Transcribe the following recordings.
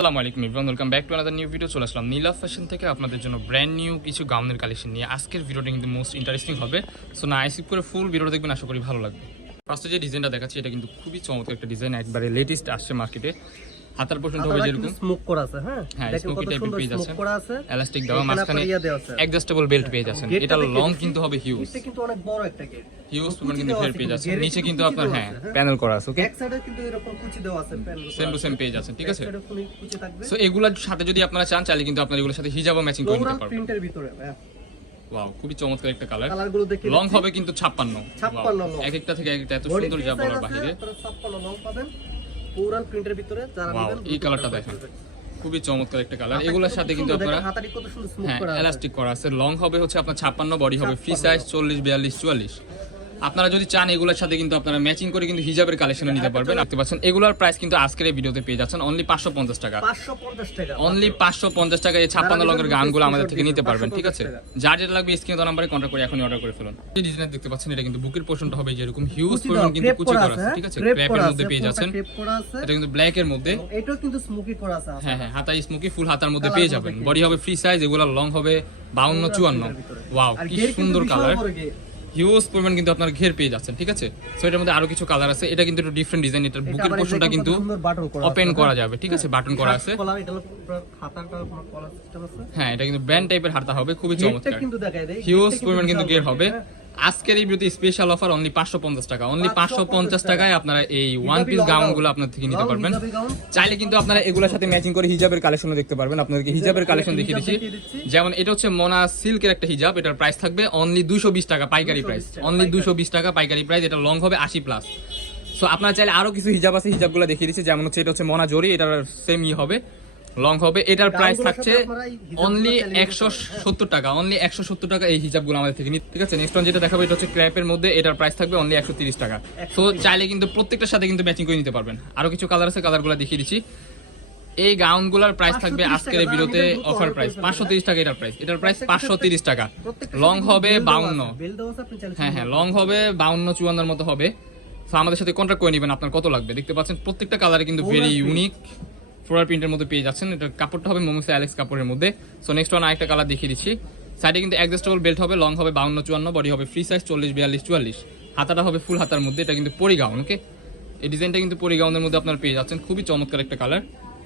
আসসালামু আলাইকুম everyone, welcome back to another new video. চলে আসলাম নীলা ফ্যাশন থেকে আপনাদের জন্য ব্র্যান্ড নিউ কিছু গাউনের কালেকশন নিয়ে। আজকের ভিডিওটা কিন্তু মোস্ট ইন্টারেস্টিং হবে, সো না স্কিপ করে ফুল ভিডিওটা দেখবেন, আশা করি ভালো লাগবে। ফার্স্টে যে ডিজাইনটা দেখাচ্ছি এটা কিন্তু খুবই চমৎকার একটা ডিজাইন, একবারে লেটেস্ট আসছে মার্কেটে। হাতার পর্যন্ত হবে যেরকম স্মোক করা আছে, হ্যাঁ স্মোকি টাইপের পেয়ে যাচ্ছেন, করা আছে এলাস্টিক দেওয়া, মাঝখানে অ্যাডজাস্টেবল বেল্ট পেয়ে যাচ্ছেন। এটা লং কিন্তু হবে হিউজ, এটা কিন্তু অনেক বড় একটা গেট, হিউজ পরিমাণ কিন্তু ফের পেয়ে যাচ্ছেন। নিচে কিন্তু আপনার প্যানেল করা আছে, ওকে ব্যাক সাইডে কিন্তু এরকম কুচি দেওয়া আছে, প্যানেল সেম টু সেম পেয়ে যাচ্ছেন, ঠিক আছে। কুচি থাকবে। সো এগুলোর সাথে যদি আপনারা চান, চাইলে কিন্তু আপনারা এগুলোর সাথে হিজাবও ম্যাচিং করে নিতে পারবেন। প্রিন্টের ভিতরে ওয়াও, খুবই চমৎকার একটা কালার। কালারগুলো দেখে লং হবে কিন্তু 56 লং, এক একটা থেকে একটা এত সুন্দর যা বলার বাইরে। 56 লং পাবেন পুরো প্রিন্টের ভিতরে। যারা নেবেন এই কালারটা দেখেন, খুবই চমৎকার একটা কালার। এগুলোর সাথে কিন্তু আপনারা হাতারি কত সুন্দর স্মোক করা আছে, এলাস্টিক করা আছে। লং হবে হচ্ছে আপনার 56, বডি হবে ফ্রি সাইজ 40, 42, 44। আপনারা যদি চান এগুলোর সাথে কিন্তু আপনারা ম্যাচিং করে কিন্তু হিজাবের কালেকশনে নিতে পারবেন। দেখতে পাচ্ছেন এগুলোর প্রাইস কিন্তু আজকের এই ভিডিওতে পেয়ে যাচ্ছেন অনলি 550 টাকা। 550 টাকা, অনলি 550 টাকা এই 56 লংয়ের গাউনগুলো আমাদের থেকে নিতে পারবেন, ঠিক আছে। যার যেটা লাগবে স্ক্রিনে দেওয়া নম্বরে কন্টাক্ট করে এখনই অর্ডার করে ফেলুন। এই ডিজাইন দেখতে পাচ্ছেন, এটা কিন্তু বুকের পোরশনটা হবে যেরকম হিউজ পরিমাণ কিন্তু কুচি করা আছে, ঠিক আছে। ক্রেপের মধ্যে পেয়ে যাচ্ছেন, এটা কিন্তু ব্ল্যাক এর মধ্যে, এটাও কিন্তু স্মোকি করা আছে। হ্যাঁ হাতায় স্মোকি, ফুল হাতার মধ্যে পেয়ে যাবেন। বডি হবে ফ্রি সাইজ, এগুলো লং হবে 52, 54। ওয়াও, কি সুন্দর কালার, হিউজ পরিমাণ কিন্তু আপনার ঘের পেয়ে যাচ্ছেন, ঠিক আছে। সো এটার মধ্যে আরো কিছু কালার আছে, এটা কিন্তু একটু ডিফারেন্ট ডিজাইন। এটার বুকের পোরশনটা কিন্তু ওপেন করা যাবে, ঠিক আছে, বাটন করা আছে। হ্যাঁ, এটা কিন্তু ব্যান্ড টাইপের হাতা হবে, খুবই চমৎকার, হিউজ পরিমাণ কিন্তু ঘের হবে। আজকের এই ভিডিওতে স্পেশাল অফার অনলি 550 টাকা। অনলি 550 টাকায় আপনারা এই ওয়ান পিস গাউনগুলো আপনার থেকে নিতে পারবেন। চাইলে কিন্তু আপনারা এগুলোর সাথে ম্যাচিং করে হিজাবের কালেকশনও দেখতে পারবেন। আপনাদেরকে হিজাবের কালেকশন দেখিয়ে দিচ্ছি। যেমন এটা হচ্ছে মোনা সিল্কের একটা হিজাব, এটার প্রাইস থাকবে অনলি 220 টাকা পাইকারি প্রাইস, অনলি 220 টাকা পাইকারি প্রাইস। এটা লং হবে 80+। সো আপনারা চাইলে আরো কিছু হিজাব আছে, হিজাবগুলো দেখিয়ে দিচ্ছি। যেমন হচ্ছে এটা হচ্ছে মোনা জরি, এটার সেম হবে, লং হবে। এটার প্রাইস থাকছে অনলি 170 টাকা, অনলি 170 টাকা এই হিজাবগুলো আমাদের থেকে নিতে, ঠিক আছে। নেক্সট ওয়ান যেটা দেখাবো, এটা হচ্ছে ক্র্যাপের মধ্যে, এটার প্রাইস থাকবে অনলি 130 টাকা। সো চাইলে কিন্তু প্রত্যেকটার সাথে কিন্তু ম্যাচিং করে নিতে পারবেন। আরো কিছু কালার আছে, কালারগুলো দেখিয়ে দিচ্ছি। এই গাউনগুলোর প্রাইস থাকবে আজকের এই ভিডিওতে অফার প্রাইস 530 টাকা। এটার প্রাইস 530 টাকা। লং হবে 52, হ্যাঁ লং হবে 52, 54 মতো হবে। সো আমাদের সাথে কন্ট্যাক্ট করে নেবেন আপনার কত লাগবে। দেখতে পাচ্ছেন প্রত্যেকটা কালারে কিন্তু ভেরি ইউনিক ফ্লোরাল প্রিন্টের মধ্যে পেয়ে যাচ্ছেন। এটা কাপড়টা হবে মোমিসা অ্যালেক্স কাপড়ের মধ্যে। সো নেক্সট ওয়ান আরেকটা কালার দেখিয়ে দিচ্ছি। সাইডে কিন্তু অ্যাডজাস্টেবল বেল্ট হবে, লং হবে 52, 54, বডি হবে ফ্রি সাইজ 40, 42, 44। হাতাটা হবে ফুল হাতার মধ্যে, এটা কিন্তু পরি গাউন, ওকে। এই ডিজাইনটা কিন্তু পরি গাউনের মধ্যে আপনারা পেয়ে যাচ্ছেন, খুবই চমৎকার একটা কালার।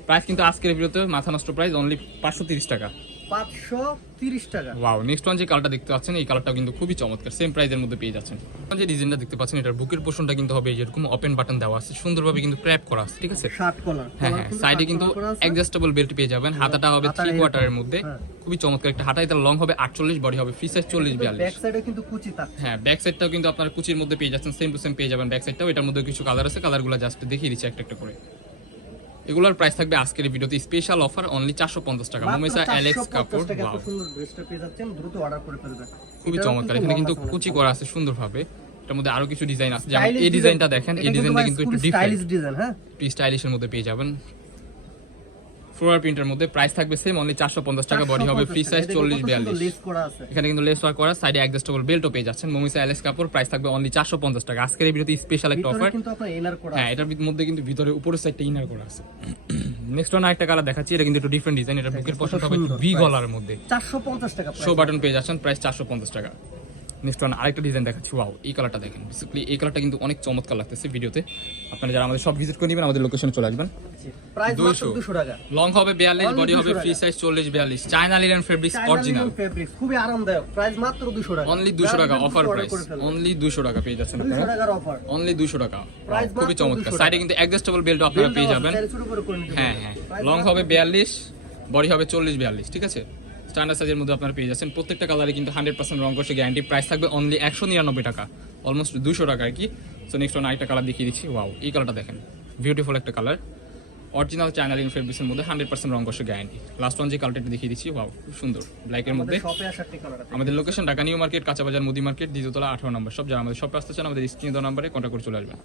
প্রাইস কিন্তু আজকের ভিডিওতে মাথা নষ্ট প্রাইস অনলি 530 টাকা। 530 টাকা। ওয়াও, নেক্সট ওয়ান যে কালারটা দেখতে পাচ্ছেন, এই কালারটাও কিন্তু খুবই চমৎকার, সেম প্রাইসের মধ্যে পেয়ে যাচ্ছেন। যে ডিজাইনটা দেখতে পাচ্ছেন, এটার বুকের পোরশনটা কিন্তু হবে যেরকম ওপেন বাটন দেওয়া আছে, সুন্দরভাবে কিন্তু ক্র্যাপ করা আছে, ঠিক আছে। শার্ট কলার, হ্যাঁ সাইডে কিন্তু অ্যাডজাস্টেবল বেল্ট পেয়ে যাবেন। হাতাটা হবে 3 কোয়ার্টারের মধ্যে, খুবই চমৎকার একটা হাতা। এটা লং হবে 48, বডি হবে ফ্রি সাইজ 40, 42। ব্যাক সাইডে কিন্তু কুচি থাকছে, হ্যাঁ ব্যাক সাইডটাও কিন্তু আপনার কুচির মধ্যে পেয়ে যাচ্ছেন, সেম টু সেম পেয়ে যাবেন ব্যাক সাইডটাও। এটার মধ্যে কিছু কালার আছে, কালারগুলো জাস্ট দেখিয়ে দিচ্ছি একটা একটা করে। এগুলোর প্রাইস থাকবে আজকের ভিডিওতে স্পেশাল অফার অনলি 450 টাকা। মোমিসা অ্যালেক্স কাপড়, ওয়াও সুন্দর ড্রেসটা পেয়ে যাচ্ছেন, দ্রুত অর্ডার করে ফেলবেন। খুবই চমৎকার, এখানে কিন্তু কুচি করা আছে সুন্দরভাবে। এটার মধ্যে আরো কিছু ডিজাইন আছে, যেমন এই ডিজাইনটা দেখেন, এই ডিজাইনটা কিন্তু একটু ডিফারেন্ট ডিজাইন, হ্যাঁ একটু স্টাইলিশের মধ্যে পেয়ে যাবেন। ফ্লোরাল প্রিন্টের মধ্যে প্রাইস থাকবে সেম অনলি 450 টাকা, বডি হবে ফ্রি সাইজ 40, 42। এখানে কিন্তু লেস ওয়ার্ক করা, সাইডে অ্যাডজাস্টেবল বেল্টও পেয়ে যাচ্ছেন। মোমিসা অ্যালেক্স কাপড়, প্রাইস থাকবে অনলি 450 টাকা। আজকের এই ভিডিওতে স্পেশাল একটা অফার, হ্যাঁ এটার মধ্যে কিন্তু ভিতরে উপরের সাইডটা ইনার করা আছে। নেক্সট ওয়ান আরেকটা কালার দেখাচ্ছি, এটা কিন্তু একটু ডিফারেন্ট ডিজাইন। এটা বুকের পোরশন হবে ভি গলার মধ্যে, 450 টাকা। শো বাটন পেয়ে যাচ্ছেন, প্রাইস 450 টাকা। নেক্সট ওয়ান আরেকটা ডিজাইন দেখাচ্ছি। ওয়াও, এই কালারটা দেখেন, বেসিক্যালি এই কালারটা কিন্তু অনেক চমৎকার লাগতেছে ভিডিওতে। আপনারা যারা আমাদের সব ভিজিট করে নেবেন, আমাদের লোকেশনে চলে আসবেন। প্রাইস মাত্র 200 টাকা। লং হবে 42, বডি হবে free size 40, 42। China linen fabrics original, খুবই আরামদায়ক। প্রাইস মাত্র 200 টাকা, অনলি 200 টাকা অফার প্রাইস, অনলি 200 টাকা পেয়ে যাচ্ছেন আপনারা, 200 টাকার অফার, অনলি 200 টাকা। খুবই চমৎকার, সাইডে কিন্তু অ্যাডজাস্টেবল বেল্ট আপনারা পেয়ে যাবেন। হ্যাঁ লং হবে 42, বডি হবে 40, 42, ঠিক আছে। স্ট্যান্ডার্ড সাইজের মধ্যে আপনারা পেয়ে যাচ্ছেন। প্রত্যেকটা কালারে কিন্তু 100% রং কষে গ্যারান্টি। প্রাইস থাকবে অনলি 199 টাকা, অলমোস্ট 200 টাকা আর কি। সো নেক্সট ওয়ান আরেকটা কালার দেখিয়ে দিচ্ছি। ওয়াও, এই কালারটা দেখেন, বিউটিফুল একটা কালার, অরিজিনাল চায়না লিনেন ফেব্রিক্সের মধ্যে 100% রং কষে গ্যারান্টি। লাস্ট ওয়ান যে কালারটা দেখিয়ে দিচ্ছি, ওয়াও খুব সুন্দর, ব্ল্যাকের মধ্যে। আমাদের লোকেশন ঢাকা নিউ মার্কেট, কাঁচা বাজার, মুদি মার্কেট, দ্বিতীয়তলা 18 নম্বর সব। যারা আমাদের শপে আসতে চান, আমাদের স্ক্রিনে দেওয়া নম্বরে কন্ট্যাক্ট করে চলে আসবেন।